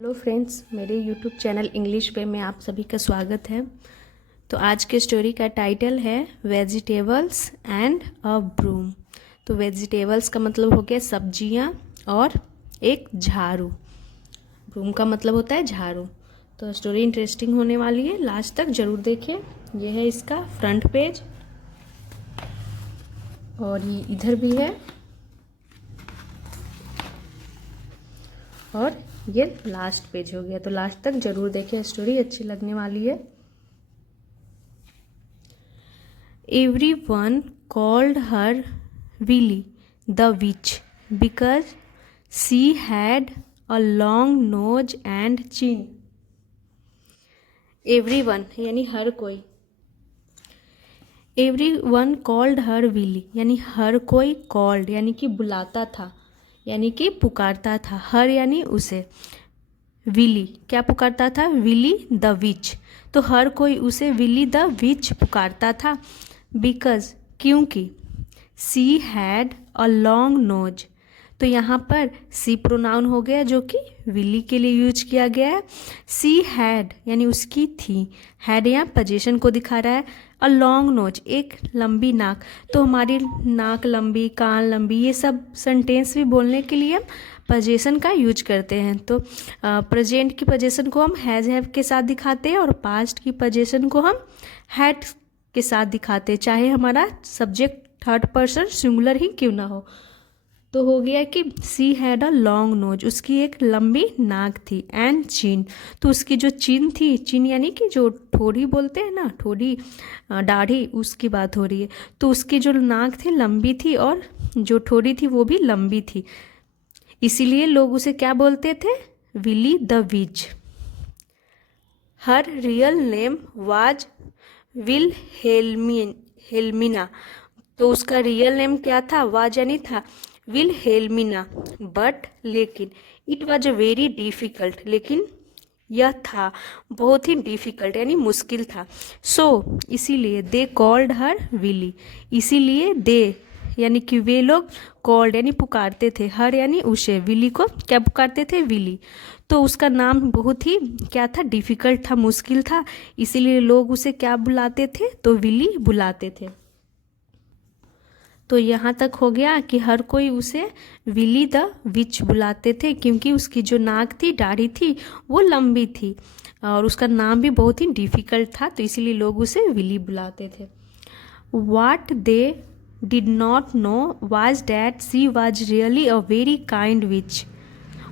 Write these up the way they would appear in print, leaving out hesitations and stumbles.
Hello friends, मेरे YouTube channel English पे में आप सभी का स्वागत है। तो आज के स्टोरी का टाइटल है वेजिटेबल्स एंड अ ब्रूम। तो वेजिटेबल्स का मतलब हो गया सब्जियां और एक झाड़ू। ब्रूम का मतलब होता है झाड़ू। तो स्टोरी इंटरेस्टिंग होने वाली है, लास्ट तक ज़रूर देखें। यह है इसका फ्रंट पेज और ये इधर भी है और ये लास्ट पेज हो गया। तो लास्ट तक जरूर देखें, स्टोरी अच्छी लगने वाली है। Everyone called her Willy the witch because she had a long nose and chin. Everyone यानी हर कोई। Everyone called her Willy यानी हर कोई called यानी कि बुलाता था, यानी कि पुकारता था। हर यानी उसे, विली क्या पुकारता था? Willy the witch. तो हर कोई उसे विली द विच पुकारता था। बिकॉज क्योंकि सी हैड अ लॉन्ग नोज। तो यहाँ पर सी प्रोनाउन हो गया जो कि विली के लिए यूज किया गया है। सी हैड यानी उसकी थी, हैड यहाँ पोजीशन को दिखा रहा है। अ लॉन्ग नोज एक लंबी नाक। तो हमारी नाक लंबी, कान लंबी, ये सब सेंटेंस भी बोलने के लिए हम पोजीशन का यूज करते हैं। तो प्रेजेंट की पोजीशन को हम हैज़ हैव के साथ दिखाते हैं और पास्ट की पोजीशन को हम हैड के साथ दिखाते हैं, चाहे हमारा सब्जेक्ट थर्ड पर्सन सिंगुलर ही क्यों ना हो। तो हो गया कि सी हैड अ लॉन्ग नोज, उसकी एक लंबी नाक थी। एंड चिन, तो उसकी जो चिन थी, चिन यानी कि जो ठोड़ी बोलते हैं ना, ठोड़ी दाढ़ी, उसकी बात हो रही है। तो उसकी जो नाक थी लंबी थी और जो ठोड़ी थी वो भी लंबी थी, इसीलिए लोग उसे क्या बोलते थे? Willy the witch. Her real name was Wilhelmina. तो उसका रियल नेम क्या था? वाज यानी था, विल हेलमिना। बट लेकिन it was a very difficult, लेकिन यह था बहुत ही डिफ़िकल्ट यानी मुश्किल था। सो इसीलिए दे कॉल्ड हर विली, इसीलिए दे यानी कि वे लोग कॉल्ड यानी पुकारते थे हर यानी उसे, विली को क्या पुकारते थे? विली। तो उसका नाम बहुत ही क्या था? डिफ़िकल्ट था, मुश्किल था, इसीलिए लोग उसे क्या बुलाते थे? तो विली बुलाते थे। तो यहाँ तक हो गया कि हर कोई उसे विली द विच बुलाते थे क्योंकि उसकी जो नाक थी, दाढ़ी थी, वो लंबी थी और उसका नाम भी बहुत ही डिफ़िकल्ट था, तो इसीलिए लोग उसे विली बुलाते थे। What they did not know was that she was really a very kind witch.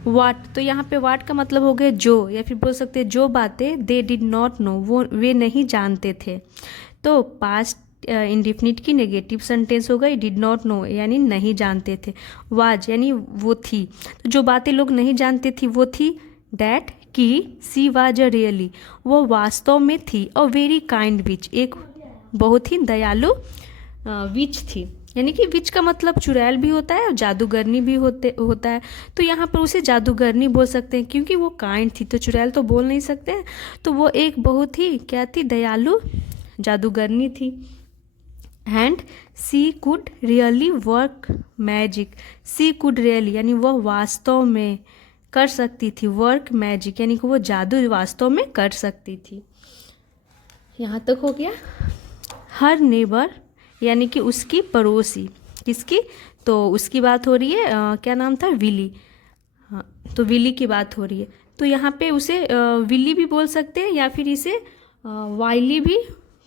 वाट, तो यहाँ पे वाट का मतलब हो गया जो, या फिर बोल सकते हैं जो बातें दे डिड नॉट नो, वो वे नहीं जानते थे। तो पास्ट इंडिफिनिट की नेगेटिव सेंटेंस हो गई, डिड नॉट नो यानी नहीं जानते थे, वाज यानी वो थी। तो जो बातें लोग नहीं जानते थी वो थी डैट कि सी वाज अ रियली, वो वास्तव में थी, अ वेरी काइंड विच, एक बहुत ही दयालु विच थी। यानी कि विच का मतलब चुड़ैल भी होता है और जादूगरनी भी होता है। तो यहाँ पर उसे जादूगरनी बोल सकते हैं क्योंकि वो काइंड थी, तो चुड़ैल तो बोल नहीं सकते हैं। तो वो एक बहुत ही क्या थी? दयालु जादूगरनी थी। And she could really work magic. She could really यानी वह वास्तव में कर सकती थी, वर्क मैजिक यानी कि वो जादू वास्तव में कर सकती थी। यहाँ तक हो गया। हर नेबर यानी कि उसकी पड़ोसी, किसकी? तो उसकी बात हो रही है, क्या नाम था? विली। हाँ, तो विली की बात हो रही है। तो यहाँ पे उसे विली भी बोल सकते हैं या फिर इसे वाइली भी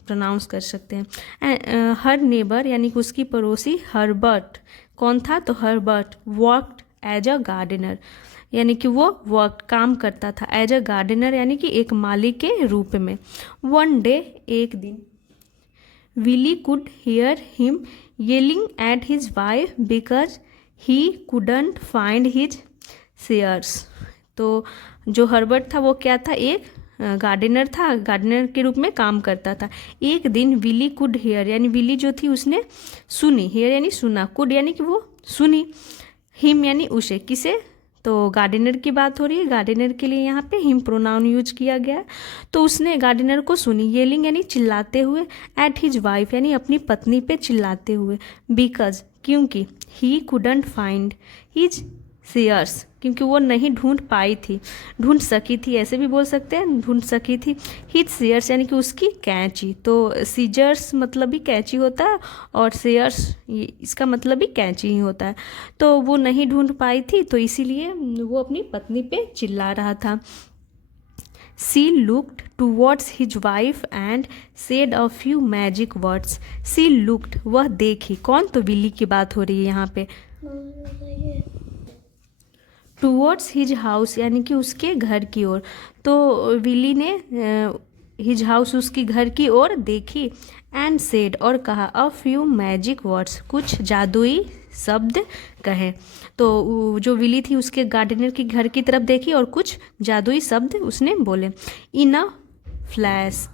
प्रोनाउंस कर सकते हैं। हर नेबर यानी कि उसकी पड़ोसी हर्बर्ट, कौन था? तो Herbert worked as a gardener, यानी कि वो वर्क काम करता था, एज अ गार्डनर यानी कि एक माली के रूप में। वन डे एक दिन, Willy could hear him yelling at his wife because he couldn't find his shears. तो जो हर्बर्ट था वो क्या था? एक गार्डनर था, गार्डनर के रूप में काम करता था। एक दिन विली कुड हेयर यानी विली जो थी उसने सुनी, हेयर यानी सुना, कुड यानी कि वो सुनी, हिम यानी उसे, किसे? तो गार्डनर की बात हो रही है, गार्डनर के लिए यहाँ पे हिम प्रोनाउन यूज किया गया है। तो उसने गार्डनर को सुनी, येलिंग यानी चिल्लाते हुए, एट हिज वाइफ यानी अपनी पत्नी पे चिल्लाते हुए, बिकॉज क्योंकि he couldn't find his shears, क्योंकि वो नहीं ढूंढ पाई थी, ढूंढ सकी थी, ऐसे भी बोल सकते हैं, ढूंढ सकी थी। हिज सीयर्स यानी कि उसकी कैंची, तो सीजर्स मतलब भी कैंची होता है और सीयर्स इसका मतलब भी कैंची ही होता है। तो वो नहीं ढूंढ पाई थी, तो इसीलिए वो अपनी पत्नी पे चिल्ला रहा था। She looked towards his wife and said a few magic words. She looked, वह देखी, कौन? तो विली की बात हो रही है यहाँ पे। टूवर्ड्स हिज हाउस यानी कि उसके घर की ओर, तो विली ने हिज हाउस उसकी घर की ओर देखी। एंड सेड और कहा, अ फ्यू मैजिक वर्ड्स, कुछ जादुई शब्द कहे। तो जो विली थी उसके गार्डनर की घर की तरफ देखी और कुछ जादुई शब्द उसने बोले। इन अ फ्लैश,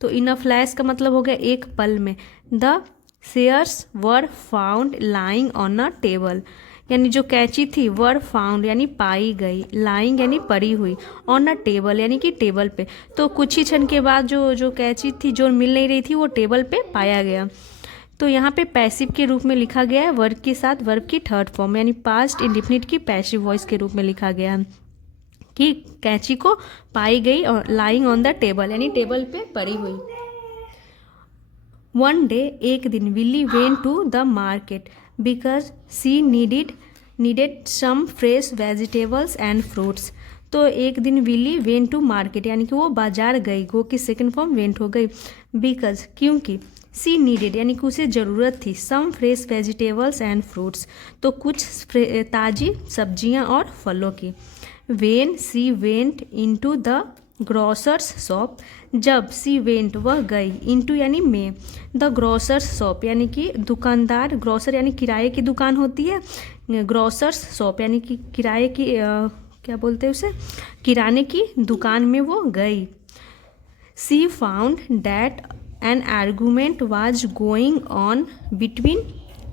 तो इन अ फ्लैश का मतलब हो गया एक पल में। The shares were found lying on a table, यानी जो कैंची थी वर फाउंड यानी पाई गई, लाइंग यानी पड़ी हुई, ऑन अ टेबल यानी कि टेबल पे। तो कुछ ही क्षण के बाद जो कैंची थी जो मिल नहीं रही थी वो टेबल पे पाया गया। तो यहाँ पे पैसिव के रूप में लिखा गया है, वर्ब के साथ वर्ब की थर्ड फॉर्म यानी पास्ट इंडिफिनिट की पैसिव वॉइस के रूप में लिखा गया है कि कैंची को पाई गई और लाइंग ऑन द टेबल यानी टेबल पे पड़ी हुई। वन डे, एक दिन, Willy went to the market because she needed some fresh vegetables and fruits. तो एक दिन विली वेंट टू मार्केट यानी कि वो बाजार गई, गो की सेकेंड फॉर्म वेंट हो गई। बिकॉज क्योंकि, सी नीडेड यानी कि उसे ज़रूरत थी, some fresh vegetables and fruits, तो कुछ ताज़ी सब्जियां और फलों की। When she went into the grocer's shop, जब सी वेंट वह गई, इनटू यानी में, द ग्रॉसर्स शॉप यानी कि दुकानदार, ग्रॉसर यानी किराए की दुकान होती है, ग्रॉसर्स शॉप यानी कि किराए की क्या बोलते हैं उसे, किराने की दुकान में वो गई। She found that an argument was going on between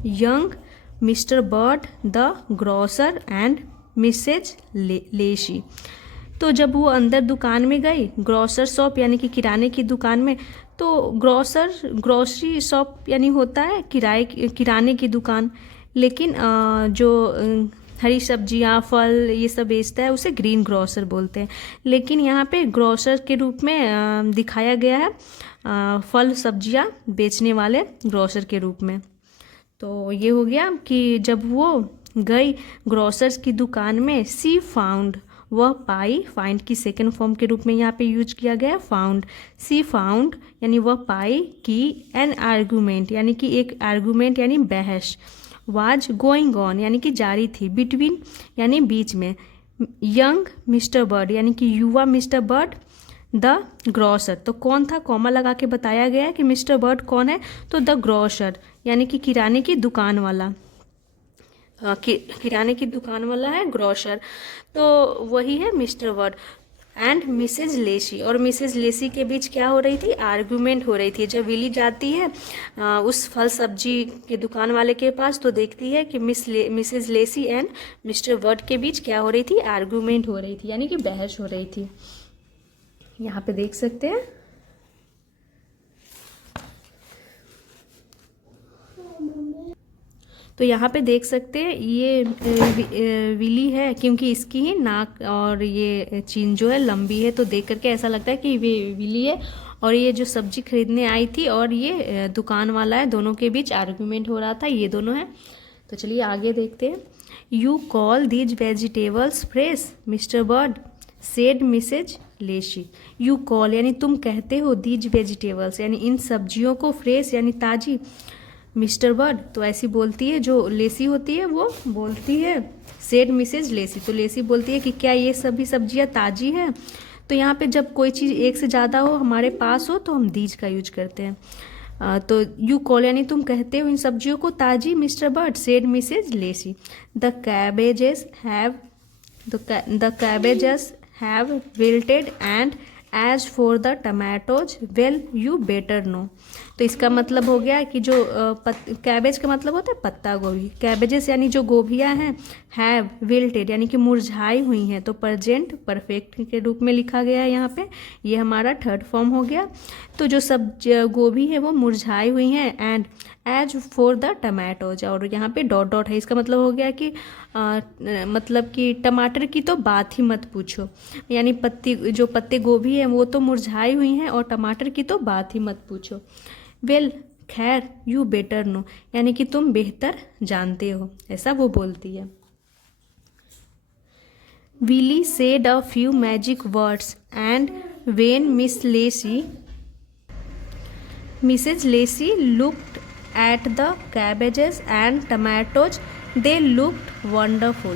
young Mr Bird the grocer and Mrs Lacey. तो जब वो अंदर दुकान में गई, ग्रॉसर शॉप यानी कि किराने की दुकान में, तो ग्रॉसरी शॉप यानी होता है किराने की दुकान, लेकिन जो हरी सब्जियां फल ये सब बेचता है उसे ग्रीन ग्रॉसर बोलते हैं। लेकिन यहाँ पे ग्रॉसर के रूप में दिखाया गया है फल सब्जियां बेचने वाले ग्रॉसर के रूप में। तो ये हो गया कि जब वो गई ग्रॉसर्स की दुकान में, सी फाउंड वह पाई, फाइंड की सेकेंड फॉर्म के रूप में यहाँ पे यूज किया गया फाउंड। सी फाउंड यानी वह पाई कि एन आर्गूमेंट यानी कि एक आर्गूमेंट यानी बहस, वाज गोइंग ऑन यानी कि जारी थी, बिटवीन यानी बीच में, यंग मिस्टर बर्ड यानी कि युवा मिस्टर बर्ड, द ग्रॉसर, तो कौन था, कॉमा लगा के बताया गया है कि मिस्टर बर्ड कौन है, तो द ग्रॉसर यानी कि किराने की दुकान वाला, किराने की दुकान वाला है ग्रॉसर, तो वही है mister Bird. And missus Lacey, और मिसेज लेसी के बीच क्या हो रही थी, आर्गूमेंट हो रही थी। जब विली जाती है उस फल सब्जी के दुकान वाले के पास, तो देखती है कि missus Lacey and mister Bird के बीच क्या हो रही थी, आर्गूमेंट हो रही थी यानी कि बहस हो रही थी। यहाँ पे देख सकते हैं। तो यहाँ पे देख सकते हैं ये विली है, क्योंकि इसकी ही नाक और ये चीन जो है लंबी है, तो देख करके ऐसा लगता है कि वे विली है। और ये जो सब्जी खरीदने आई थी और ये दुकान वाला है, दोनों के बीच आर्गूमेंट हो रहा था, ये दोनों हैं। तो चलिए आगे देखते हैं। You call these vegetables fresh mister Bird, said missus Lacey. You call यानी तुम कहते हो, दीज वेजिटेबल्स यानी इन सब्जियों को, फ्रेश यानी ताज़ी, मिस्टर बर्ड तो ऐसी बोलती है, जो लेसी होती है वो बोलती है सेड मिसेज लेसी, तो लेसी बोलती है कि क्या ये सभी सब्जियां ताज़ी हैं। तो यहाँ पे जब कोई चीज़ एक से ज़्यादा हो, हमारे पास हो, तो हम दीज का यूज करते हैं। तो यू कॉल यानी तुम कहते हो इन सब्जियों को ताज़ी, mister Bird, said missus Lacey. The cabbages have wilted and as for the tomatoes well you better know. तो इसका मतलब हो गया कि जो कैबेज का मतलब होता है पत्ता गोभी, कैबेजेस यानी जो गोभियाँ हैं हैव विल्टेड यानी कि मुरझाई हुई हैं, तो प्रेजेंट परफेक्ट के रूप में लिखा गया है यहाँ पे, ये हमारा थर्ड फॉर्म हो गया। तो जो सब गोभी है वो मुरझाई हुई हैं, and as for the tomatoes, और यहाँ पे डॉट डॉट है, इसका मतलब हो गया कि मतलब कि टमाटर की तो बात ही मत पूछो, यानी जो पत्ते गोभी है वो तो मुरझाई हुई हैं और टमाटर की तो बात ही मत पूछो। वेल खैर यू बेटर नो, यानी कि तुम बेहतर जानते हो, ऐसा वो बोलती है। Willy said a few magic words and when Mrs. Lacey looked at the cabbages and tomatoes. They looked wonderful.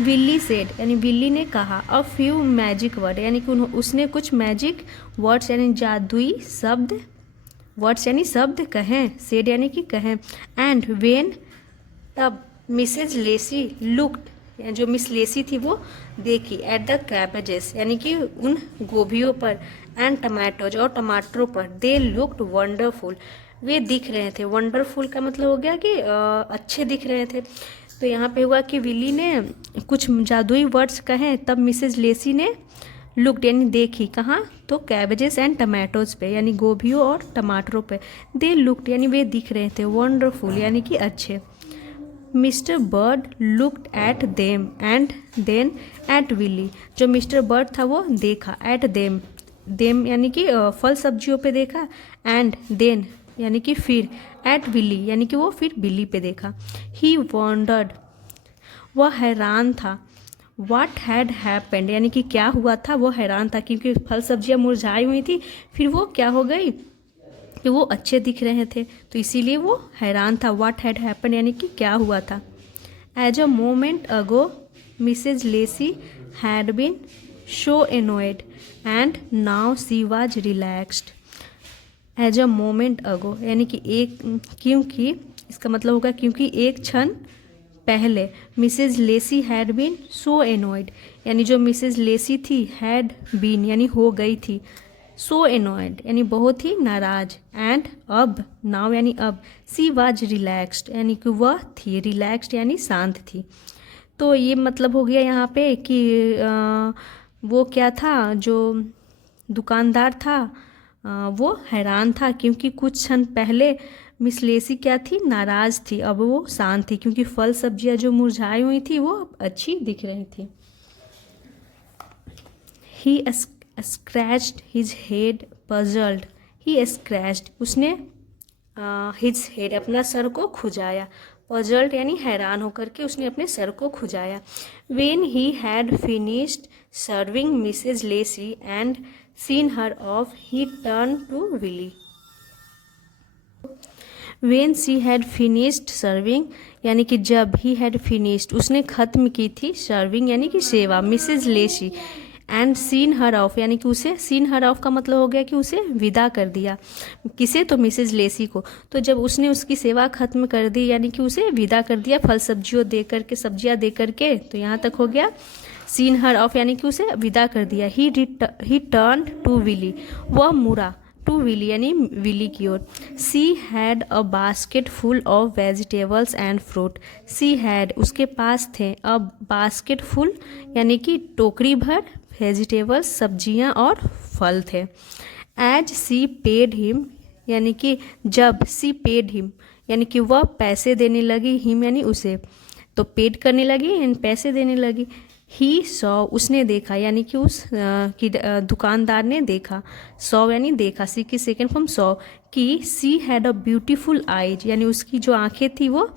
Willey said यानी विल्ली ने कहा अ फ्यू मैजिक वर्ड, यानी कि उसने कुछ मैजिक वर्ड्स यानी जादुई शब्द, वर्ड्स यानी शब्द कहें, सेड यानी कि कहें, एंड वेन तब मिसेज लेसी लुक्ड जो मिस लेसी थी वो देखी, एट द कैबेजेस यानी कि उन गोभियों पर, एंड टमाटोज और टमाटरों पर, दे लुक्ड वंडरफुल वे दिख रहे थे। वंडरफुल का मतलब हो गया कि अच्छे दिख रहे थे। तो यहाँ पे हुआ कि विली ने कुछ जादुई वर्ड्स कहे, तब मिसेज लेसी ने लुक्ड यानी देखी, कहाँ, तो कैबेजेस एंड टमाटोज पे यानी गोभियों और टमाटरों पे, दे लुक्ड यानी वे दिख रहे थे, वंडरफुल यानी कि अच्छे। Mister Bird looked at them and then at Willy, जो मिस्टर बर्ड था वो देखा, एट देम, देम यानी कि फल सब्जियों पे देखा, एंड देन यानी कि फिर, एट विली यानी कि वो फिर बिल्ली पे देखा। ही वॉन्डर्ड वह हैरान था, व्हाट हैड हैपेंड यानी कि क्या हुआ था, वो हैरान था क्योंकि फल सब्जियां मुरझाई हुई थी, फिर वो क्या हो गई कि वो अच्छे दिख रहे थे, तो इसीलिए वो हैरान था। व्हाट हैड हैपेंड यानी कि क्या हुआ था। As a moment ago Mrs Lacey had been so annoyed and now she was relaxed. As a moment ago यानी कि एक, क्योंकि इसका मतलब होगा क्योंकि एक क्षण पहले, Mrs Lacey had been so annoyed यानी जो मिसेज लेसी थी, हैड बीन यानी हो गई थी, सो एनोयड यानी बहुत ही नाराज, एंड अब, नाउ यानी अब, सी वाज रिलैक्स्ड यानी कि वह थी, रिलैक्स्ड यानी शांत थी। तो ये मतलब हो गया यहाँ पे कि वो क्या था, जो दुकानदार था वो हैरान था क्योंकि कुछ क्षण पहले मिस लेसी क्या थी, नाराज थी, अब वो शांत थी क्योंकि फल सब्जियां जो मुरझाई हुई थी वो अच्छी दिख रही थी। ही स्क्रैच्ड हिज हेड पजल्ड, ही स्क्रैच्ड उसने हिज हेड अपना सर को खुजाया, पजल्ड यानी हैरान होकर के उसने अपने सर को खुजाया। When he had finished serving Mrs Lacey and seen her off, he turn to Willy. When she had finished serving यानी कि जब, ही हैड फिनिश्ड उसने ख़त्म की थी, सर्विंग यानी कि सेवा, missus Lacey, and seen her off यानी कि उसे, सीन हर ऑफ का मतलब हो गया कि उसे विदा कर दिया, किसे, तो मिसेज लेसी को। तो जब उसने उसकी सेवा खत्म कर दी यानी कि उसे विदा कर दिया फल सब्जियों दे करके, सब्जियां दे करके, तो यहाँ तक हो गया सीन हर ऑफ यानी कि उसे विदा कर दिया। ही टर्न टू विली वह मुड़ा, टू विली यानी विली की ओर। She had a basket full of vegetables and fruit, she had उसके पास थे, अ बास्केट फुल यानी कि टोकरी भर, वेजिटेबल्स सब्जियां और फल थे। एज सी पेड हिम यानी कि जब, सी पेड हिम यानी कि वह पैसे देने लगी, हिम यानी उसे, तो पेड करने लगी यानी पैसे देने लगी। ही सॉ उसने देखा यानी कि उस दुकानदार ने देखा, सॉ यानी देखा, सी की सेकेंड फॉर्म सॉ, कि सी हैड अ ब्यूटीफुल आईज यानी उसकी जो आंखें थी वो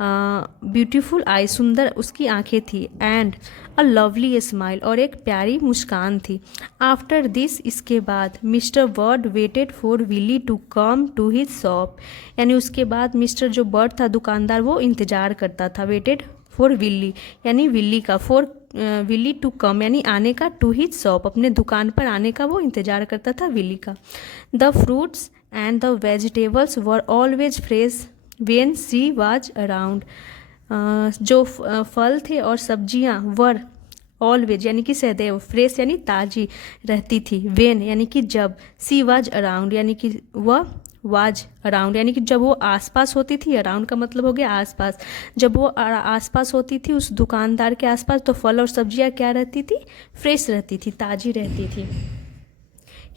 ब्यूटीफुल आई सुंदर उसकी आंखें थी, एंड अ लवली स्माइल और एक प्यारी मुस्कान थी। आफ्टर दिस इसके बाद, mister Bird waited for Willy to come to his shop यानी उसके बाद मिस्टर जो बर्ड था दुकानदार वो इंतज़ार करता था, वेटेड फॉर विली यानी विली का, फॉर विली टू कम यानी आने का, टू हिज शॉप अपने दुकान पर आने का वो इंतज़ार करता था विली का। The fruits and the vegetables were always fresh when she was around, जो फल थे और सब्जियां वर ऑलवेज यानी कि सदैव, फ्रेश यानी ताज़ी रहती थी, वेन यानी कि जब, सी वाज अराउंड यानी कि वह वाज अराउंड यानी कि जब वो आसपास होती थी, अराउंड का मतलब हो गया आसपास, जब वो आसपास होती थी उस दुकानदार के आसपास, तो फल और सब्जियां क्या रहती थी, फ्रेश रहती थी, ताज़ी रहती थी।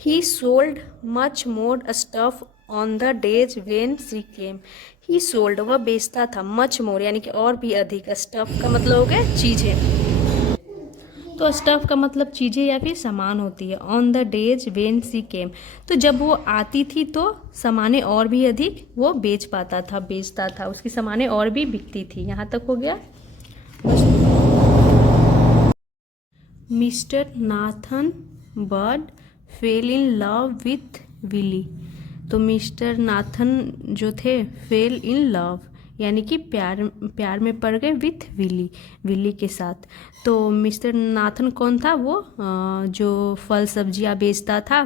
ही sold much more stuff on the days when she came. He sold वह बेचता था, मच मोर यानी कि और भी अधिक, स्टफ का मतलब हो गया चीज़ें, तो स्टफ का मतलब चीज़ें या फिर सामान होती है। On the days when she केम, तो जब वो आती थी तो सामानें और भी अधिक वो बेच पाता था, बेचता था, उसकी सामानें और भी बिकती थी। यहाँ तक हो गया। Mister Nathan Bird fell in love with Willy, तो मिस्टर नाथन जो थे फेल इन लव यानी कि प्यार में पड़ गए विथ विली, विली के साथ। तो मिस्टर नाथन कौन था, वो जो फल सब्जियां बेचता था,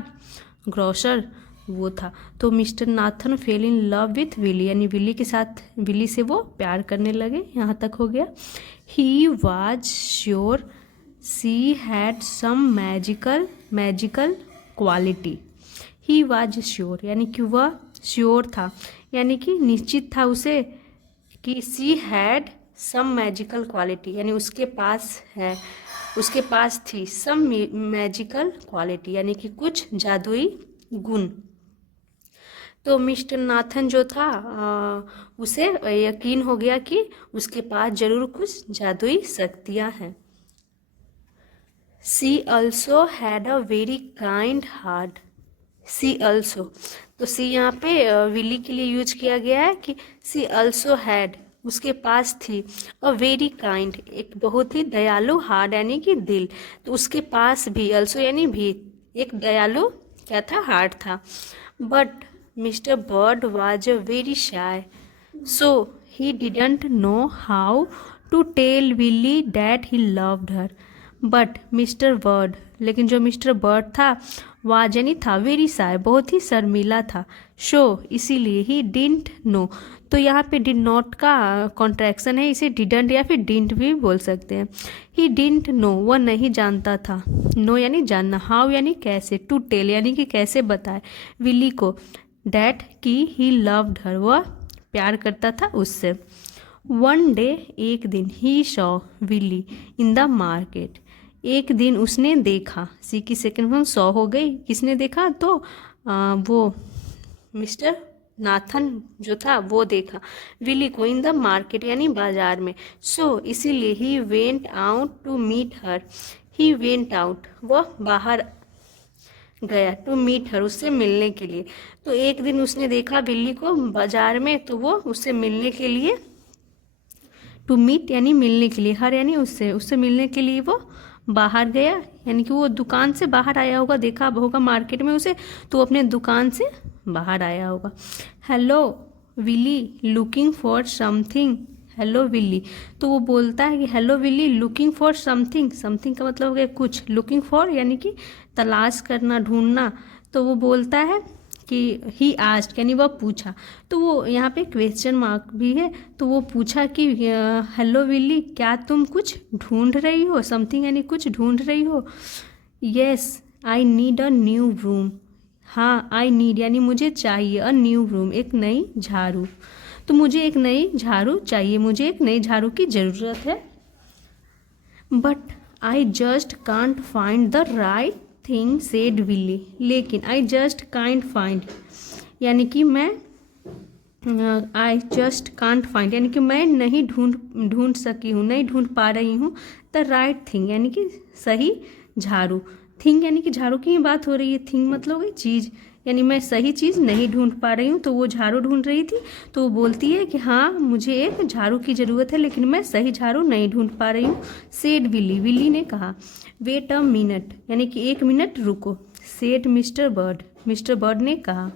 ग्रोसर वो था। तो mister Nathan fell in love with Willy यानी विली के साथ, विली से वो प्यार करने लगे। यहाँ तक हो गया। He was sure she had some magical quality. He was sure यानी कि वह श्योर था यानी कि निश्चित था उसे कि she had some magical quality यानी उसके पास है, उसके पास थी सम मैजिकल क्वालिटी यानी कि कुछ जादुई गुण। तो मिस्टर नाथन जो था उसे यकीन हो गया कि उसके पास जरूर कुछ जादुई शक्तियाँ हैं। She also had a very kind heart. She also, तो सी यहाँ पे विली के लिए यूज किया गया है कि सी ऑल्सो हैड उसके पास थी, अ वेरी काइंड एक बहुत ही दयालु, हार्ट यानी कि दिल, तो उसके पास भी, ऑल्सो यानी भी, एक दयालु क्या था, हार्ट था। But mister Bird was a very shy, so he didn't know how to tell Willy that he loved her. But mister Bird, लेकिन जो मिस्टर बर्ड था वाज यानी था, वेरी शाय बहुत ही शर्मीला था, शो इसीलिए, ही डिडंट नो, तो यहाँ पे डिड नॉट का कॉन्ट्रैक्शन है, इसे डिडंट या फिर डिडंट भी बोल सकते हैं। ही डिडंट नो वह नहीं जानता था, नो यानी जानना, हाउ यानी कैसे, टू टेल यानी कि कैसे बताए विली को, डैट कि ही लव्ड हर वह प्यार करता था उससे। वन डे एक दिन, he saw Willy in the market, एक दिन उसने देखा, सी की सेकंड फॉर्म सॉ हो गई, किसने देखा, तो वो मिस्टर नाथन जो था वो देखा विली को, इन द मार्केट यानी बाजार में, सो इसीलिए he went out to meet her, he went out वह बाहर गया, टू मीट हर उससे मिलने के लिए। तो एक दिन उसने देखा बिल्ली को बाजार में, तो वो उससे मिलने के लिए, टू मीट यानी मिलने के लिए, हर यानी उससे, उससे मिलने के लिए वो बाहर गया, यानी कि वो दुकान से बाहर आया होगा, देखा होगा मार्केट में उसे, तो वो अपने दुकान से बाहर आया होगा। Hello Willy looking for something, hello Willy, तो वो बोलता है कि hello Willy looking for something, something का मतलब हो गया कुछ, लुकिंग फॉर यानी कि तलाश करना, ढूंढना, तो वो बोलता है कि ही आस्क्ड यानी वह पूछा, तो वो यहाँ पे क्वेश्चन मार्क भी है, तो वो पूछा कि हेलो विली क्या तुम कुछ ढूंढ रही हो, समथिंग यानी कुछ ढूंढ रही हो। Yes I need a new room, हाँ आई नीड यानी मुझे चाहिए, अ न्यू रूम एक नई झाड़ू, तो मुझे एक नई झाड़ू चाहिए, मुझे एक नई झाड़ू की ज़रूरत है। But I just can't find the right thing said Willy, लेकिन आई जस्ट कांट फाइंड यानी कि मैं, आई जस्ट कांट फाइंड यानी कि मैं नहीं ढूंढ सकी हूँ, नहीं ढूंढ पा रही हूँ, द राइट थिंग यानी कि सही झाड़ू, थिंग यानी कि झाड़ू की ही बात हो रही है, थिंग मतलब है चीज़, यानी मैं सही चीज़ नहीं ढूंढ पा रही हूँ, तो वो झाड़ू ढूंढ रही थी, तो वो बोलती है कि हाँ मुझे एक झाड़ू की ज़रूरत है, लेकिन मैं सही झाड़ू नहीं ढूंढ पा रही हूँ। सेड विली, विली ने कहा, वेट अ मिनट यानी कि एक मिनट रुको, said mister bird, mister bird ने कहा,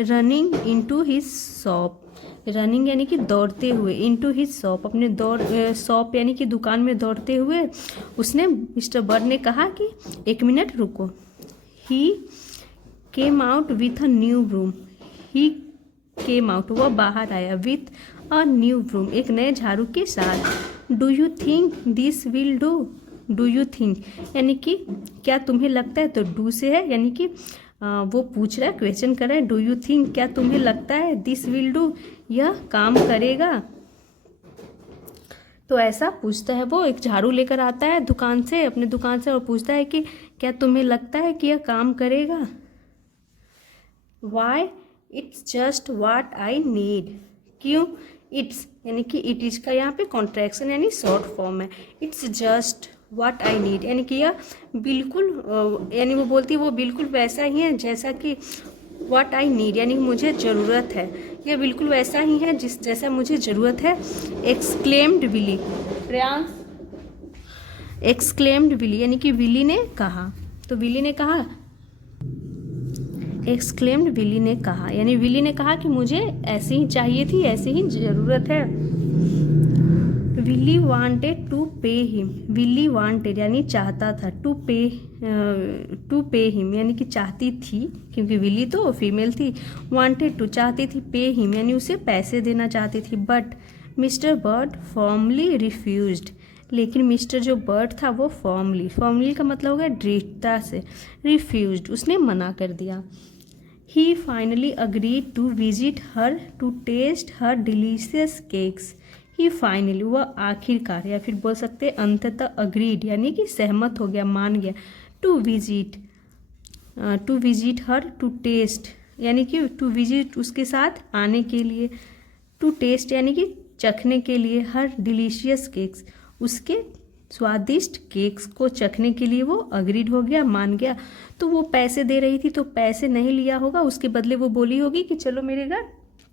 running into his shop, running यानी कि दौड़ते हुए, इनटू हिज शॉप अपने शॉप यानी कि दुकान में दौड़ते हुए, उसने, मिस्टर बर्ड ने कहा कि एक मिनट रुको। He came out with a new broom, he came out वह बाहर आया, विथ अ न्यू ब्रूम एक नए झाड़ू के साथ। Do you think this will do, do you think, यानी कि क्या तुम्हें लगता है, तो डू से है, यानी कि वो पूछ रहा है, क्वेश्चन कर रहा है, डू यू थिंक, क्या तुम्हें लगता है, दिस विल डू, यह काम करेगा। तो ऐसा पूछता है वो, एक झाड़ू लेकर आता है दुकान से, अपने दुकान से, और पूछता है कि क्या तुम्हें लगता है कि यह काम करेगा। Why, it's just what I need, क्यों, इट्स यानी कि इट इज का यहाँ पे कॉन्ट्रैक्शन यानी शॉर्ट फॉर्म है, it's just what I need, यानी कि यह बिल्कुल यानी वो बोलती है वो बिल्कुल वैसा ही है जैसा कि व्हाट आई नीड, यानी मुझे ज़रूरत है, यह बिल्कुल वैसा ही है जैसा मुझे ज़रूरत है। Exclaimed Willy, Priyansh, exclaimed Willy, यानी कि विली ने कहा, तो विली ने कहा, एक्सक्लेम्ड विली ने कहा, यानी विली ने कहा कि मुझे ऐसी ही चाहिए थी, ऐसी ही ज़रूरत है। Willy wanted to pay him, Willy wanted यानी चाहता था, टू पे हिम यानी कि चाहती थी, क्योंकि विली तो फीमेल थी, वांटेड टू चाहती थी, पे हिम यानी उसे पैसे देना चाहती थी, but mister bird formally refused, लेकिन मिस्टर जो बर्ड था वो फॉर्मली का मतलब हो गया दृढ़ता से, रिफ्यूज्ड उसने मना कर दिया। He finally agreed to visit her to taste her delicious cakes, he finally वह आखिरकार, या फिर बोल सकते हैं अंततः, अग्रीड यानी कि सहमत हो गया, मान गया, to visit her, to test यानी कि टू विजिट उसके साथ आने के लिए, टू टेस्ट यानी कि चखने के लिए, हर डिलीशियस केक्स उसके स्वादिष्ट केक्स को चखने के लिए वो अग्रीड हो गया, मान गया। तो वो पैसे दे रही थी तो पैसे नहीं लिया होगा, उसके बदले वो बोली होगी कि चलो मेरे घर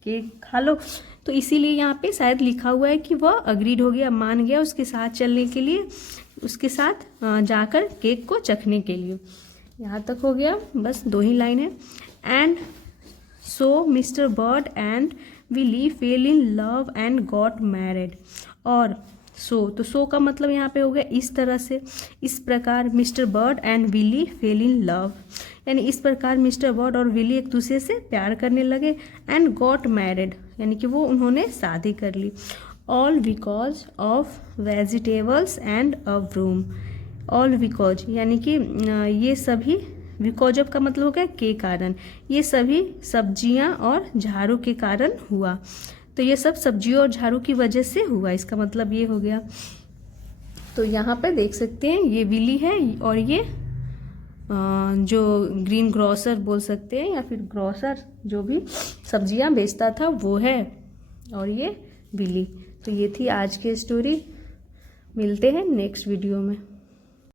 केक खा लो, तो इसीलिए यहाँ पे शायद लिखा हुआ है कि वह अग्रीड हो गया, मान गया उसके साथ चलने के लिए, उसके साथ जाकर केक को चखने के लिए। यहाँ तक हो गया, बस 2 ही लाइन है। And so mister Bird and Willy fell in love and got married, और तो सो का मतलब यहाँ पे हो गया इस तरह से, इस प्रकार mister Bird and Willy fell in love, यानी इस प्रकार मिस्टर बर्ड और विली एक दूसरे से प्यार करने लगे, एंड गॉट मैरिड यानी कि वो उन्होंने शादी कर ली, all because of vegetables and a broom, all because यानी कि ये सभी, बिकॉज ऑफ का मतलब हो गया के कारण, ये सभी सब्जियां और झाड़ू के कारण हुआ, तो ये सब सब्जियों और झाड़ू की वजह से हुआ, इसका मतलब ये हो गया। तो यहाँ पर देख सकते हैं ये विली है, और ये जो ग्रीन ग्रोसर बोल सकते हैं, या फिर ग्रोसर जो भी सब्जियां बेचता था वो है, और ये विली। तो ये थी आज की स्टोरी, मिलते हैं नेक्स्ट वीडियो में।